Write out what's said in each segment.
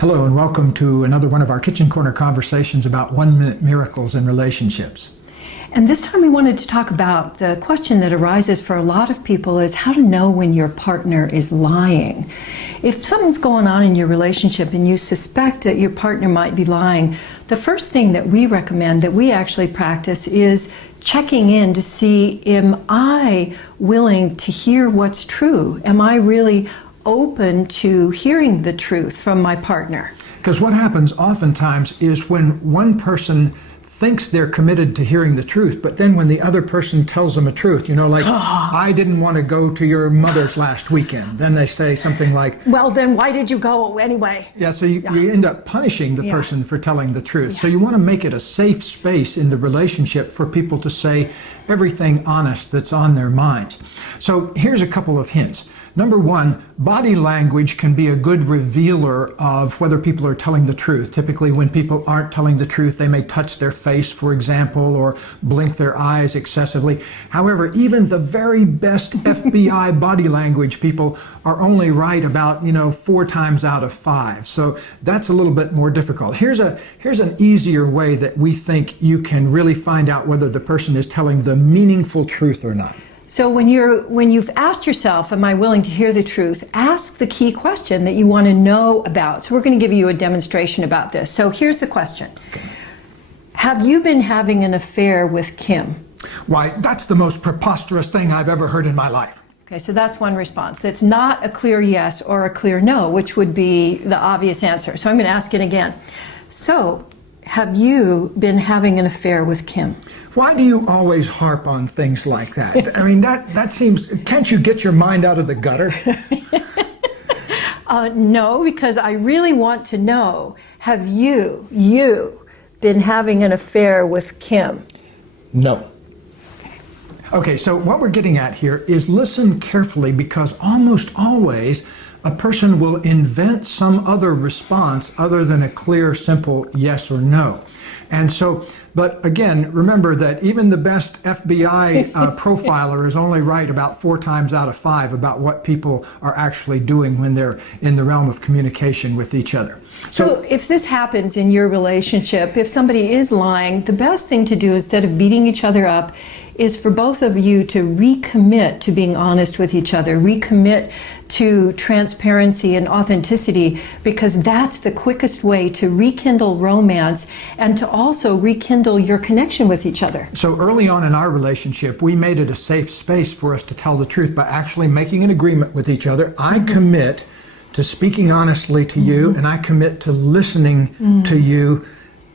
Hello and welcome to another one of our Kitchen Corner conversations about 1-minute miracles in relationships. And this time we wanted to talk about the question that arises for a lot of people is how to know when your partner is lying. If something's going on in your relationship and you suspect that your partner might be lying, the first thing that we recommend, that we actually practice, is checking in to see, am I willing to hear what's true? Am I really open to hearing the truth from my partner? Because what happens oftentimes is when one person thinks they're committed to hearing the truth, but then when the other person tells them a truth, like, I didn't want to go to your mother's last weekend. Then they say something like, well, then why did you go anyway? Yeah, so you end up punishing the person for telling the truth. So you want to make it a safe space in the relationship for people to say everything honest that's on their minds. So here's a couple of hints. Number one, body language can be a good revealer of whether people are telling the truth. Typically, when people aren't telling the truth, they may touch their face, for example, or blink their eyes excessively. However, even the very best FBI body language people are only right about, 4 times out of 5. So that's a little bit more difficult. Here's an easier way that we think you can really find out whether the person is telling the meaningful truth or not. So when you've asked yourself, am I willing to hear the truth, ask the key question that you want to know about. So we're going to give you a demonstration about this. So here's the question. Okay. Have you been having an affair with Kim? Why, that's the most preposterous thing I've ever heard in my life. Okay, so that's one response. That's not a clear yes or a clear no, which would be the obvious answer. So I'm going to ask it again. So, have you been having an affair with Kim? Why do you always harp on things like that? I mean, that seems, can't you get your mind out of the gutter? No, because I really want to know, have you been having an affair with Kim? No. Okay, so what we're getting at here is listen carefully, because almost always a person will invent some other response other than a clear, simple yes or no. And so, but again, remember that even the best FBI profiler is only right about 4 times out of 5 about what people are actually doing when they're in the realm of communication with each other. So if this happens in your relationship, if somebody is lying, the best thing to do instead of beating each other up is for both of you to recommit to being honest with each other, recommit to transparency and authenticity, because that's the quickest way to rekindle romance and to also rekindle your connection with each other. So early on in our relationship, we made it a safe space for us to tell the truth by actually making an agreement with each other. I commit to speaking honestly to you, and I commit to listening to you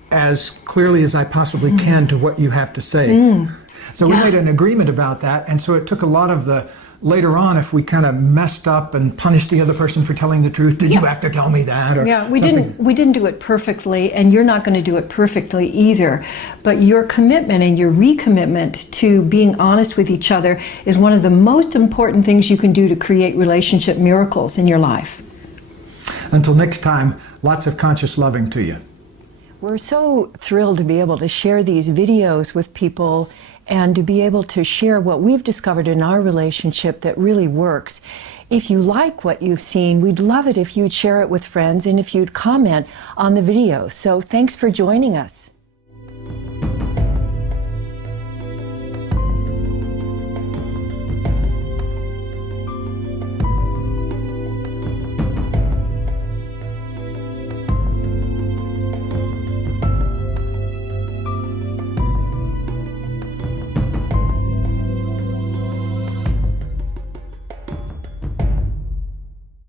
as clearly as I possibly can to what you have to say. So we made an agreement about that, and so it took a lot of the, later on, if we kind of messed up and punished the other person for telling the truth, did you have to tell me that? Or we didn't do it perfectly, and you're not going to do it perfectly either. But your commitment and your recommitment to being honest with each other is one of the most important things you can do to create relationship miracles in your life. Until next time, lots of conscious loving to you. We're so thrilled to be able to share these videos with people and to be able to share what we've discovered in our relationship that really works. If you like what you've seen, we'd love it if you'd share it with friends and if you'd comment on the video. So thanks for joining us.